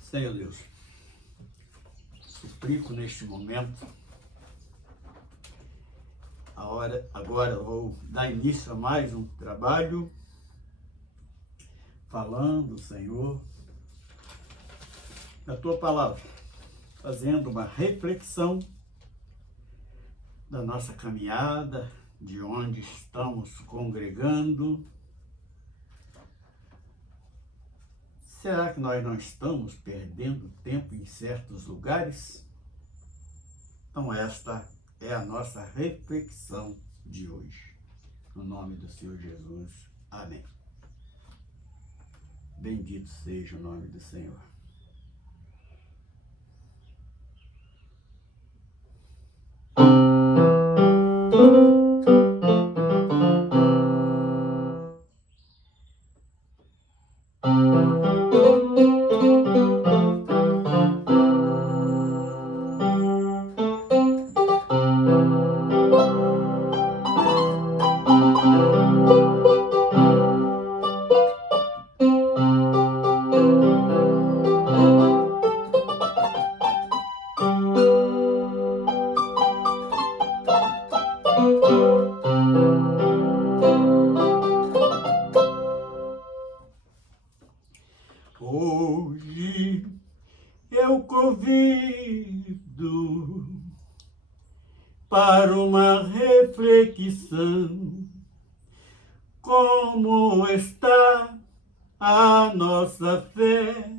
Senhor Deus, suplico neste momento, agora eu vou dar início a mais um trabalho, falando, Senhor, da Tua Palavra, fazendo uma reflexão da nossa caminhada, de onde estamos congregando. Será que nós não estamos perdendo tempo em certos lugares? Então esta é a nossa reflexão de hoje. No nome do Senhor Jesus. Amém. Bendito seja o nome do Senhor. Hoje eu convido para uma reflexão. Como está a nossa fé?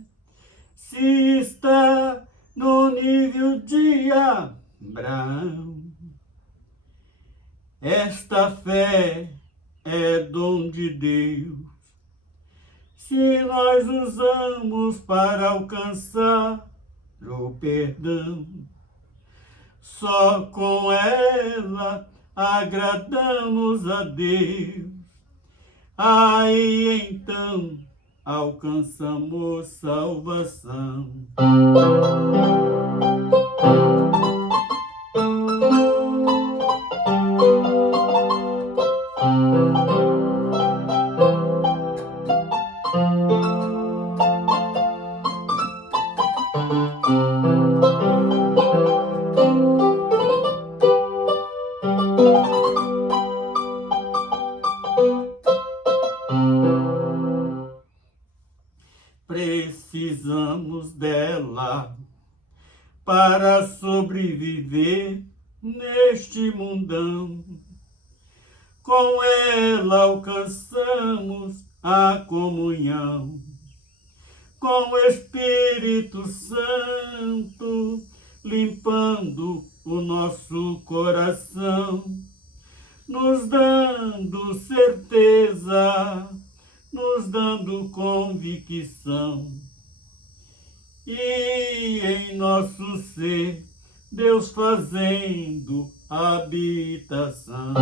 Se está no nível de Abraão. Esta fé é dom de Deus. Se nós usamos para alcançar o perdão, só com ela agradamos a Deus. Aí então alcançamos salvação. Precisamos dela para sobreviver neste mundão. Com ela alcançamos a comunhão com o Espírito Santo, limpando o nosso coração, nos dando certeza, nos dando convicção. E em nosso ser, Deus fazendo habitação.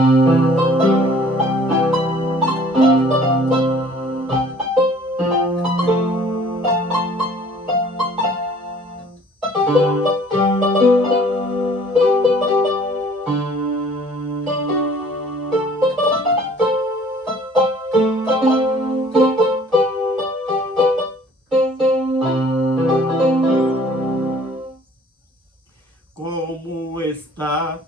Como está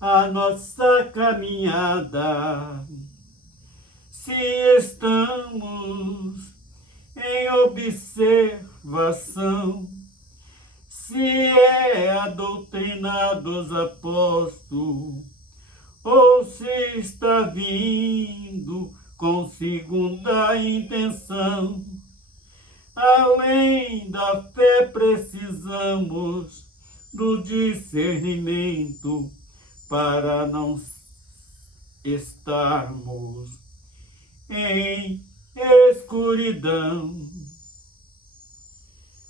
a nossa caminhada? Se estamos em observação, se é a doutrina dos apóstolos, ou se está vindo com segunda intenção. Além da fé, precisamos do discernimento para não estarmos em escuridão,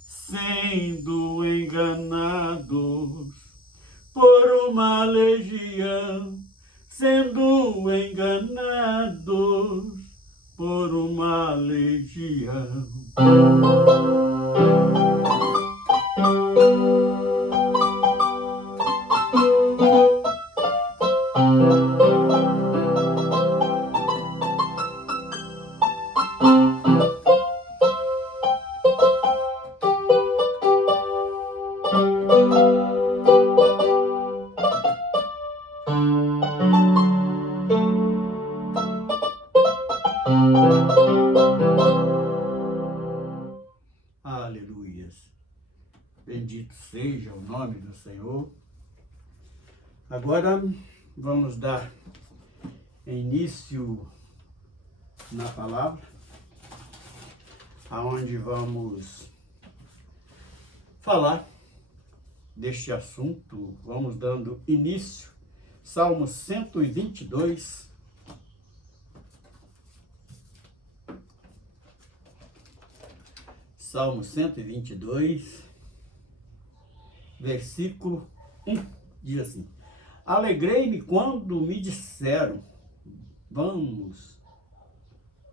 sendo enganados por uma legião, sendo enganados por uma legião. igreja o nome do Senhor. Agora vamos dar início na palavra, aonde vamos falar deste assunto. Vamos dando início. Salmo 122. Salmo 122, versículo 1, diz assim: Alegrei-me quando me disseram, vamos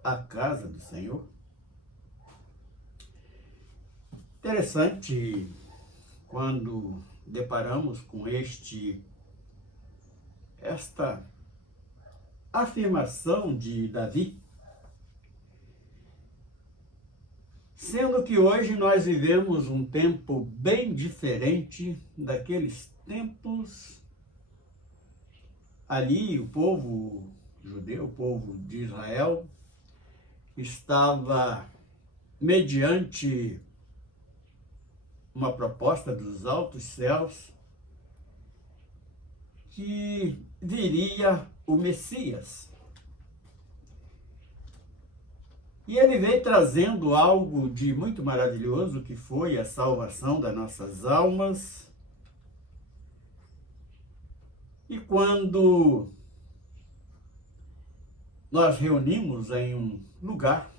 à casa do Senhor. Interessante quando deparamos com esta afirmação de Davi, sendo que hoje nós vivemos um tempo bem diferente daqueles tempos. Ali o povo judeu, o povo de Israel, estava mediante uma proposta dos altos céus que viria o Messias. E ele veio trazendo algo de muito maravilhoso, que foi a salvação das nossas almas. E quando nós reunimos em um lugar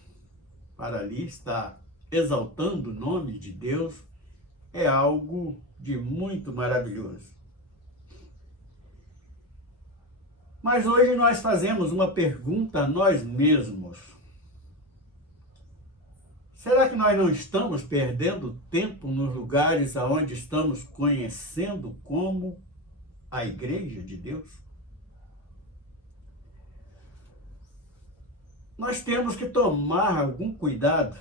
para ali estar exaltando o nome de Deus, é algo de muito maravilhoso. Mas hoje nós fazemos uma pergunta a nós mesmos. Será que nós não estamos perdendo tempo nos lugares aonde estamos conhecendo como a Igreja de Deus? Nós temos que tomar algum cuidado,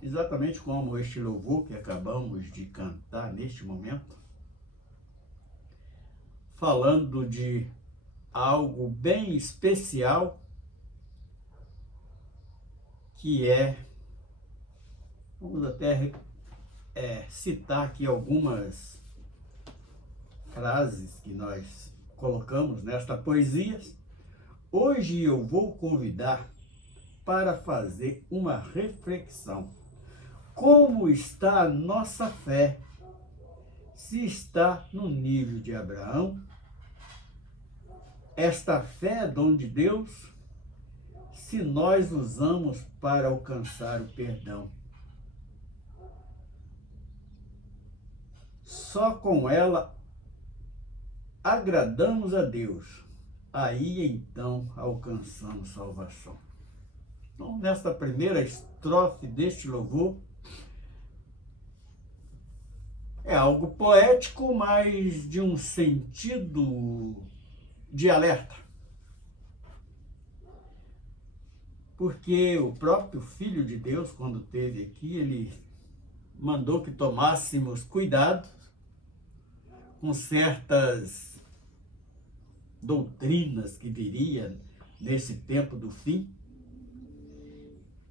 exatamente como este louvor que acabamos de cantar neste momento, falando de algo bem especial, que vamos até citar aqui algumas frases que nós colocamos nesta poesia. Hoje eu vou convidar para fazer uma reflexão. Como está a nossa fé? Se está no nível de Abraão? Esta fé é dom de Deus? Se nós usamos para alcançar o perdão. Só com ela agradamos a Deus. Aí então alcançamos salvação. Então, nesta primeira estrofe deste louvor, é algo poético, mas de um sentido de alerta. Porque o próprio Filho de Deus, quando esteve aqui, ele mandou que tomássemos cuidado com certas doutrinas que viria nesse tempo do fim.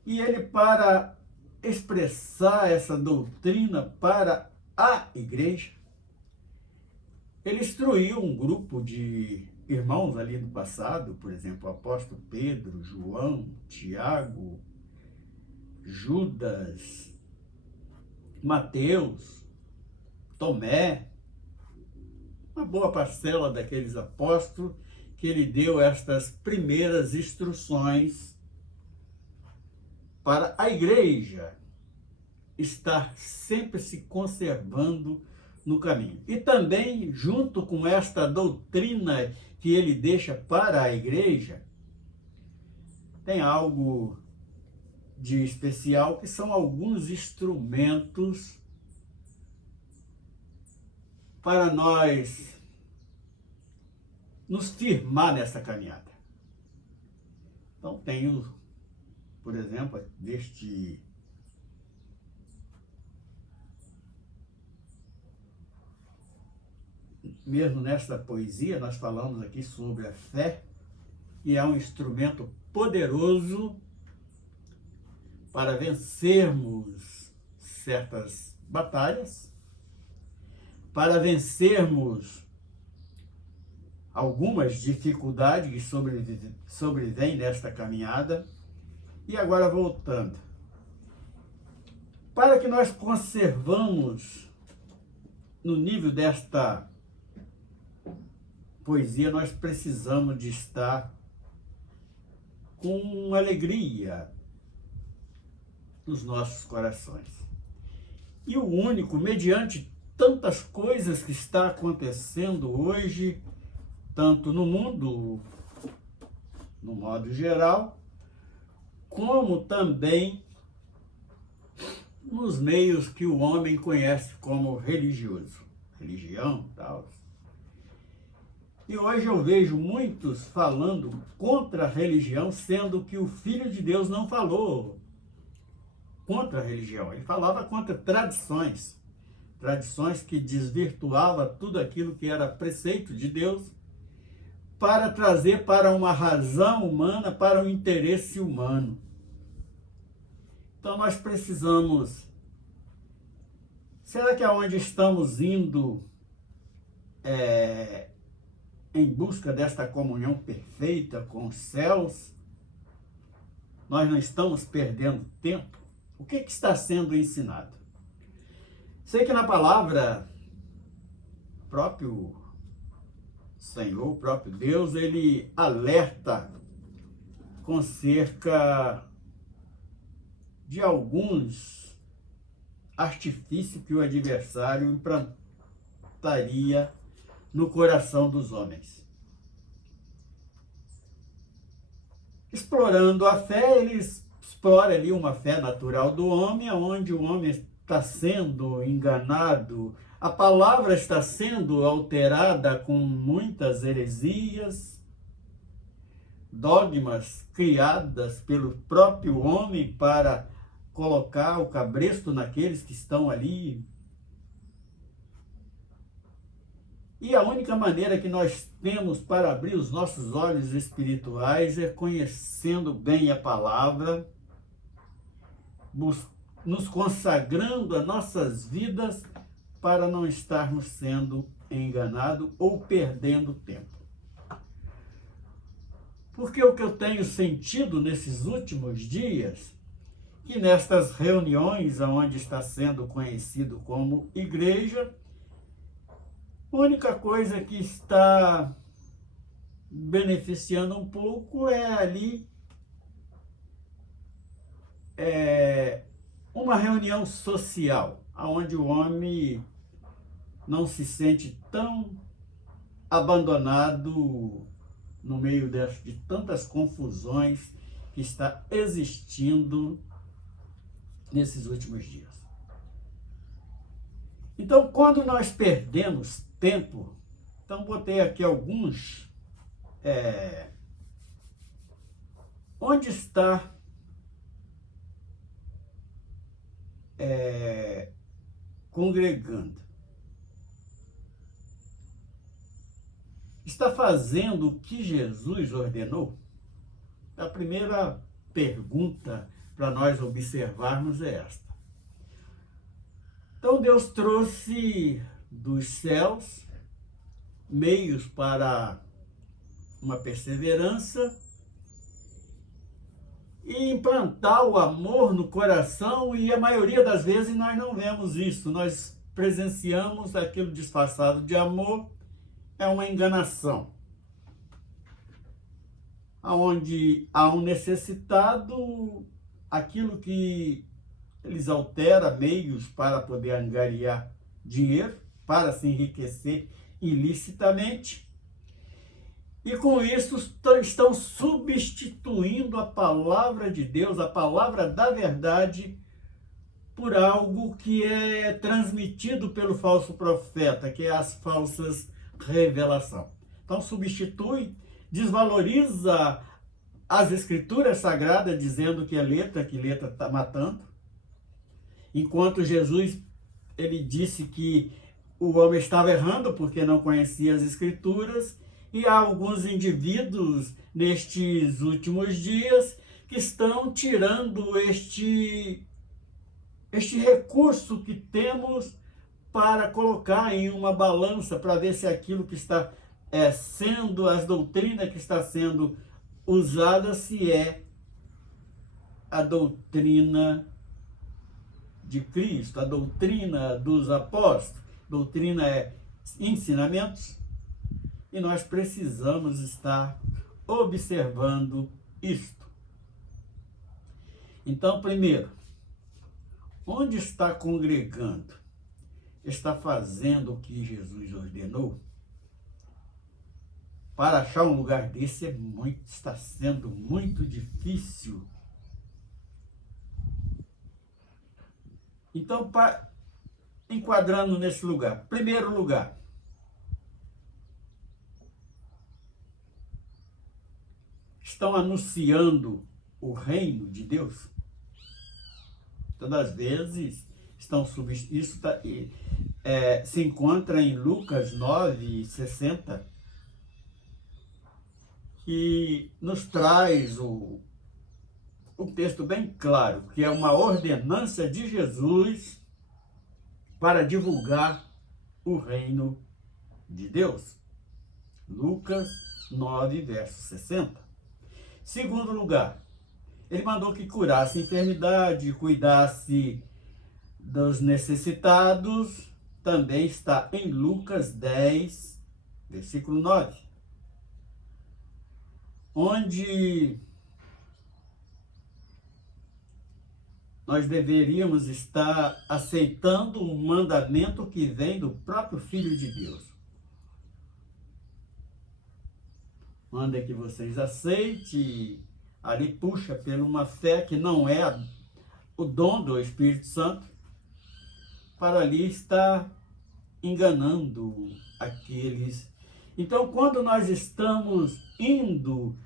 E ele, para expressar essa doutrina para a igreja, ele instruiu um grupo de irmãos ali do passado, por exemplo, o apóstolo Pedro, João, Tiago, Judas, Mateus, Tomé, uma boa parcela daqueles apóstolos, que ele deu estas primeiras instruções para a igreja estar sempre se conservando no caminho. E também, junto com esta doutrina que ele deixa para a igreja, tem algo de especial, que são alguns instrumentos para nós nos firmar nessa caminhada. Então, tenho, por exemplo, mesmo nesta poesia, nós falamos aqui sobre a fé, que é um instrumento poderoso para vencermos certas batalhas, para vencermos algumas dificuldades que sobrevêm nesta caminhada. E agora voltando, para que nós conservamos no nível desta poesia, nós precisamos de estar com alegria nos nossos corações. E o único, mediante tantas coisas que está acontecendo hoje, tanto no mundo, no modo geral, como também nos meios que o homem conhece como religioso, religião e tal. E hoje eu vejo muitos falando contra a religião, sendo que o Filho de Deus não falou contra a religião, ele falava contra tradições que desvirtuavam tudo aquilo que era preceito de Deus, para trazer para uma razão humana, para um interesse humano. Então nós precisamos, será que aonde estamos indo em busca desta comunhão perfeita com os céus, nós não estamos perdendo tempo? O que está sendo ensinado? Sei que na palavra, o próprio Senhor, o próprio Deus, ele alerta com cerca de alguns artifícios que o adversário implantaria no coração dos homens. Explorando a fé, ele explora ali uma fé natural do homem, onde o homem está sendo enganado, a palavra está sendo alterada com muitas heresias, dogmas criadas pelo próprio homem para colocar o cabresto naqueles que estão ali. E a única maneira que nós temos para abrir os nossos olhos espirituais é conhecendo bem a palavra, nos consagrando a nossas vidas para não estarmos sendo enganados ou perdendo tempo. Porque o que eu tenho sentido nesses últimos dias, que nestas reuniões onde está sendo conhecido como igreja, a única coisa que está beneficiando um pouco é ali uma reunião social, onde o homem não se sente tão abandonado no meio de tantas confusões que está existindo nesses últimos dias. Então, quando nós perdemos tempo, então botei aqui alguns, onde está congregando, está fazendo o que Jesus ordenou? A primeira pergunta para nós observarmos é esta. Então Deus trouxe dos céus meios para uma perseverança e implantar o amor no coração, e a maioria das vezes nós não vemos isso, nós presenciamos aquilo disfarçado de amor, é uma enganação. Onde há um necessitado, aquilo que eles alteram meios para poder angariar dinheiro, para se enriquecer ilicitamente, e com isso estão substituindo a palavra de Deus, a palavra da verdade, por algo que é transmitido pelo falso profeta, que é as falsas revelações. Então substitui, desvaloriza as escrituras sagradas, dizendo que letra está matando, enquanto Jesus, ele disse que o homem estava errando porque não conhecia as escrituras, e há alguns indivíduos nestes últimos dias que estão tirando este recurso que temos para colocar em uma balança para ver se aquilo que está sendo, as doutrinas que está sendo usada, se é a doutrina de Cristo, a doutrina dos apóstolos. Doutrina é ensinamentos, e nós precisamos estar observando isto. Então, primeiro, onde está congregando? Está fazendo o que Jesus ordenou? Para achar um lugar desse está sendo muito difícil. Então, enquadrando nesse lugar, primeiro lugar, estão anunciando o reino de Deus? Todas as vezes estão isso se encontra em Lucas 9:60, que nos traz um texto bem claro, que é uma ordenança de Jesus para divulgar o reino de Deus. Lucas 9:60. Segundo lugar, ele mandou que curasse a enfermidade, cuidasse dos necessitados. Também está em Lucas 10, versículo 9, onde nós deveríamos estar aceitando um mandamento que vem do próprio Filho de Deus. Manda que vocês aceitem, ali puxa por uma fé que não é o dom do Espírito Santo, para ali estar enganando aqueles. Então, quando nós estamos indo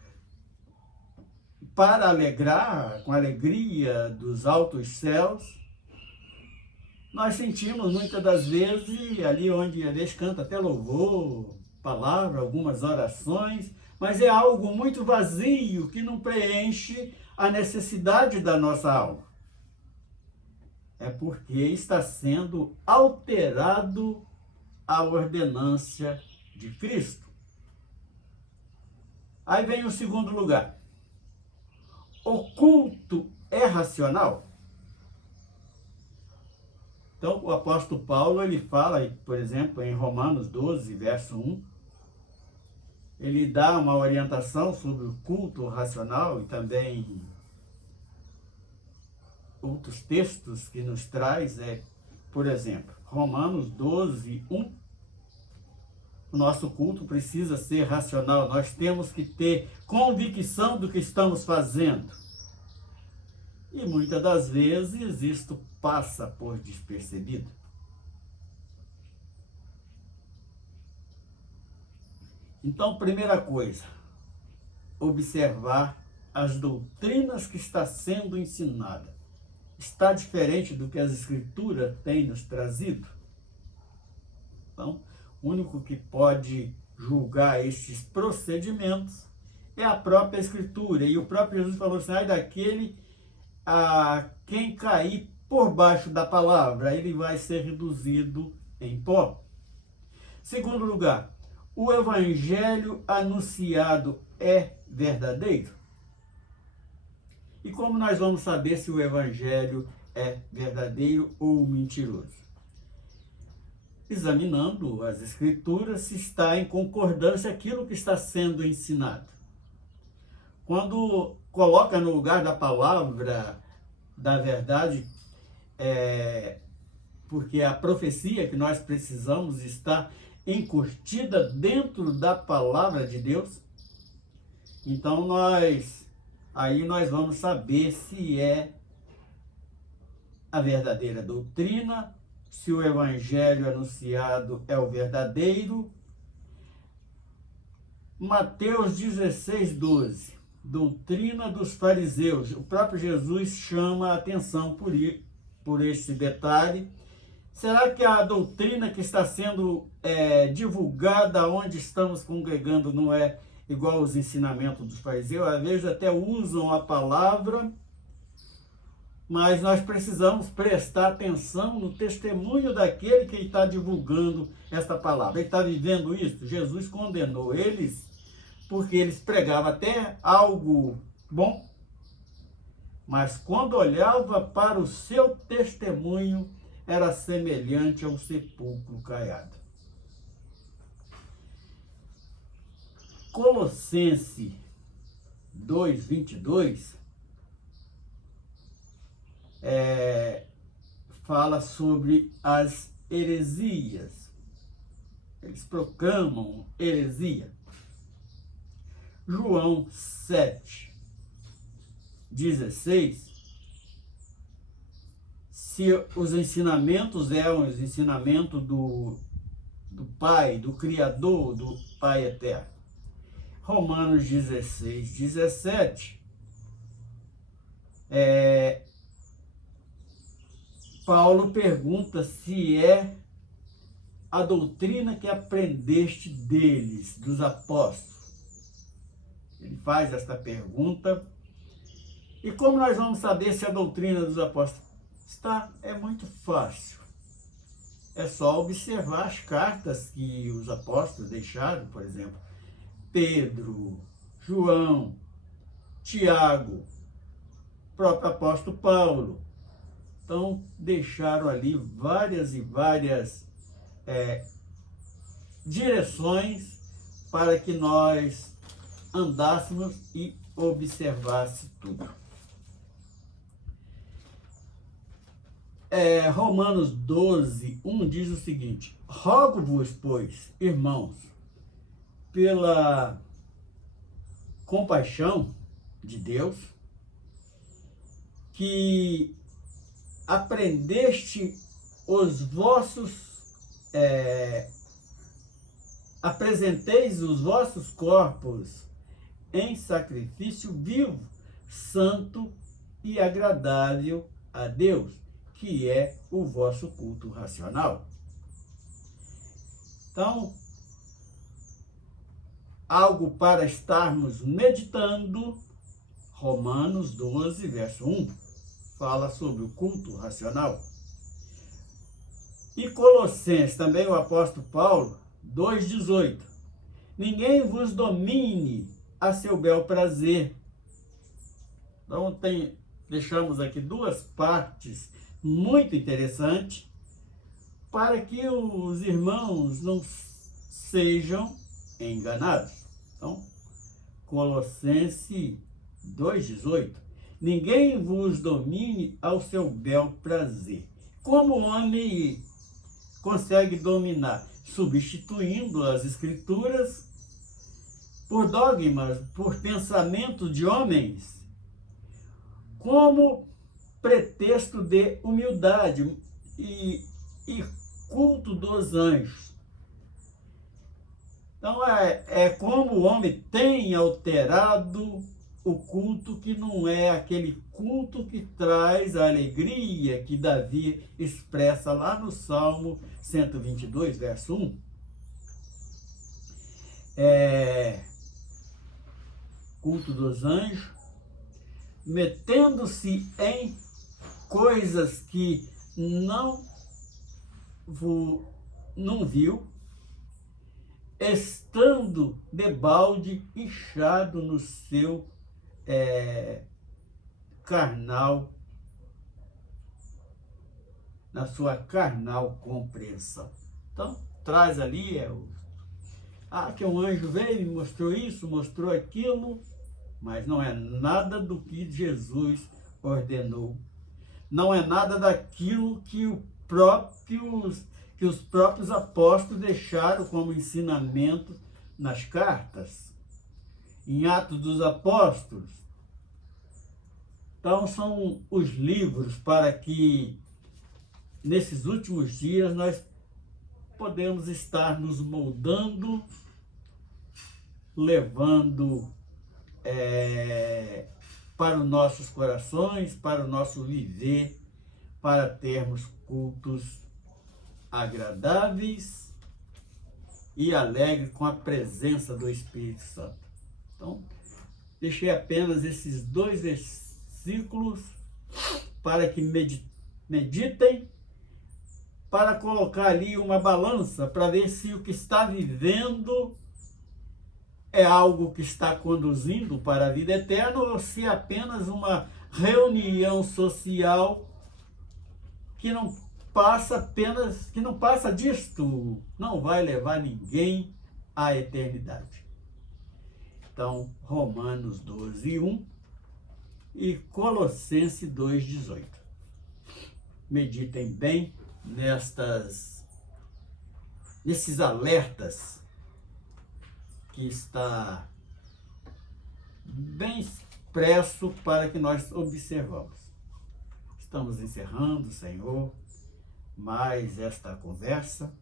para alegrar, com a alegria dos altos céus, nós sentimos muitas das vezes, ali onde a vez canta até louvor, palavra, algumas orações, mas é algo muito vazio, que não preenche a necessidade da nossa alma. É porque está sendo alterado a ordenança de Cristo. Aí vem o segundo lugar. O culto é racional? Então, o apóstolo Paulo, ele fala, por exemplo, em Romanos 12, verso 1, ele dá uma orientação sobre o culto racional, e também outros textos que nos traz, por exemplo, Romanos 12, 1, o nosso culto precisa ser racional, nós temos que ter convicção do que estamos fazendo. E muitas das vezes isto passa por despercebido. Então, primeira coisa, observar as doutrinas que está sendo ensinada. Está diferente do que as Escrituras têm nos trazido? Então, o único que pode julgar estes procedimentos é a própria Escritura. E o próprio Jesus falou assim, ai daquele a quem cair por baixo da palavra, ele vai ser reduzido em pó. Segundo lugar, o evangelho anunciado é verdadeiro? E como nós vamos saber se o evangelho é verdadeiro ou mentiroso? Examinando as escrituras, se está em concordância aquilo que está sendo ensinado. Quando coloca no lugar da palavra da verdade, porque a profecia que nós precisamos está encurtida dentro da palavra de Deus, então aí nós vamos saber se é a verdadeira doutrina, se o evangelho anunciado é o verdadeiro. Mateus 16, 12. Doutrina dos fariseus. O próprio Jesus chama a atenção por este detalhe. Será que a doutrina que está sendo divulgada onde estamos congregando não é igual aos ensinamentos dos fariseus? Às vezes até usam a palavra mas nós precisamos prestar atenção no testemunho daquele que está divulgando esta palavra. Ele está vivendo isso? Jesus condenou eles porque eles pregavam até algo bom, mas quando olhava para o seu testemunho, era semelhante a um sepulcro caiado. Colossenses 2:22 fala sobre as heresias. Eles proclamam heresia. João 7:16, se os ensinamentos os ensinamentos do Pai, do Criador, do Pai Eterno. Romanos 16:17, Paulo pergunta se é a doutrina que aprendeste deles, dos apóstolos. Ele faz esta pergunta. E como nós vamos saber se a doutrina dos apóstolos é muito fácil. É só observar as cartas que os apóstolos deixaram, por exemplo, Pedro, João, Tiago, próprio apóstolo Paulo. Então, deixaram ali várias e várias direções para que nós andássemos e observássemos tudo. Romanos 12:1 diz o seguinte: rogo-vos, pois, irmãos, pela compaixão de Deus, que apresenteis os vossos corpos em sacrifício vivo, santo e agradável a Deus, que é o vosso culto racional. Então, algo para estarmos meditando. Romanos 12, verso 1, fala sobre o culto racional. E Colossenses, também o apóstolo Paulo, 2:18, ninguém vos domine a seu bel prazer. Então, deixamos aqui duas partes muito interessantes para que os irmãos não sejam enganados. Então, Colossenses 2:18, ninguém vos domine ao seu bel prazer. Como o homem consegue dominar? Substituindo as escrituras por dogmas, por pensamentos de homens, como pretexto de humildade e culto dos anjos. Então, como o homem tem alterado o culto, que não é aquele culto que traz a alegria que Davi expressa lá no Salmo 122, verso 1. Culto dos anjos, metendo-se em coisas que não viu, estando debalde inchado no seu carnal, na sua carnal compreensão. Então, traz ali que um anjo veio e mostrou isso, mostrou aquilo, mas não é nada do que Jesus ordenou. Não é nada daquilo que os próprios apóstolos deixaram como ensinamento nas cartas, em Atos dos Apóstolos. Então, são os livros para que, nesses últimos dias, nós podemos estar nos moldando, levando para os nossos corações, para o nosso viver, para termos cultos agradáveis e alegres com a presença do Espírito Santo. Então, deixei apenas esses 2 versículos para que meditem, para colocar ali uma balança, para ver se o que está vivendo é algo que está conduzindo para a vida eterna ou se é apenas uma reunião social que não passa disto, não vai levar ninguém à eternidade. Então, Romanos 12:1 e Colossenses 2:18. Meditem bem nesses alertas que está bem expresso para que nós observamos. Estamos encerrando, Senhor, mais esta conversa,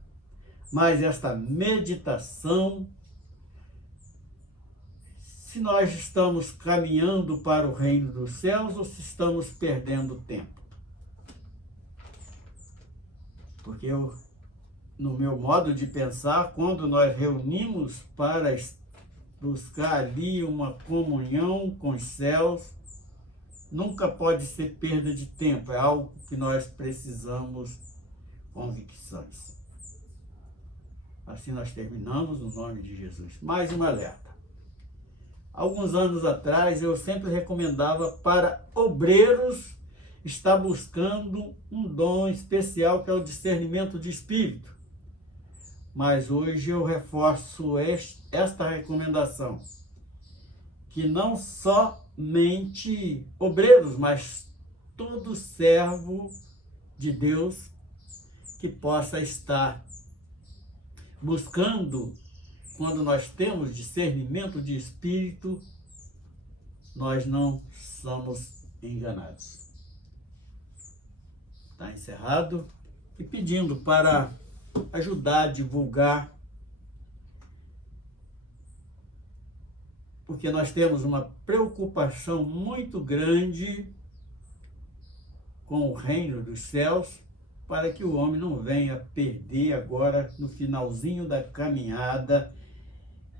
mais esta meditação. Se nós estamos caminhando para o reino dos céus ou se estamos perdendo tempo. Porque no meu modo de pensar, quando nós reunimos para buscar ali uma comunhão com os céus, nunca pode ser perda de tempo, é algo que nós precisamos convicções. Assim nós terminamos no nome de Jesus. Mais um alerta. Alguns anos atrás eu sempre recomendava para obreiros estar buscando um dom especial que é o discernimento de espírito. Mas hoje eu reforço esta recomendação, que não somente obreiros, mas todo servo de Deus que possa estar buscando, quando nós temos discernimento de espírito, nós não somos enganados. Está encerrado e pedindo para ajudar a divulgar, porque nós temos uma preocupação muito grande com o reino dos céus, para que o homem não venha perder agora no finalzinho da caminhada,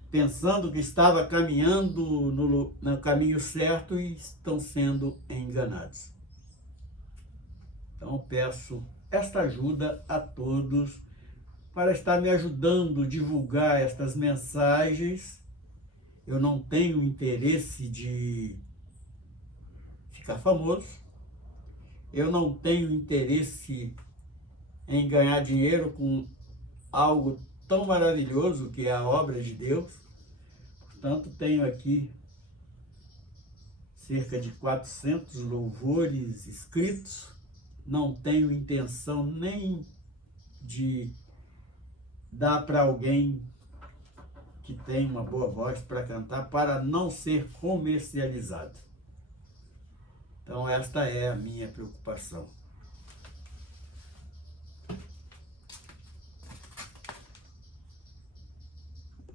pensando que estava caminhando no caminho certo e estão sendo enganados. Então peço esta ajuda a todos para estar me ajudando a divulgar estas mensagens. Eu não tenho interesse de ficar famoso, eu não tenho interesse em ganhar dinheiro com algo tão maravilhoso que é a obra de Deus. Portanto, tenho aqui cerca de 400 louvores escritos. Não tenho intenção nem de dar para alguém que tem uma boa voz para cantar, para não ser comercializado. Então, esta é a minha preocupação.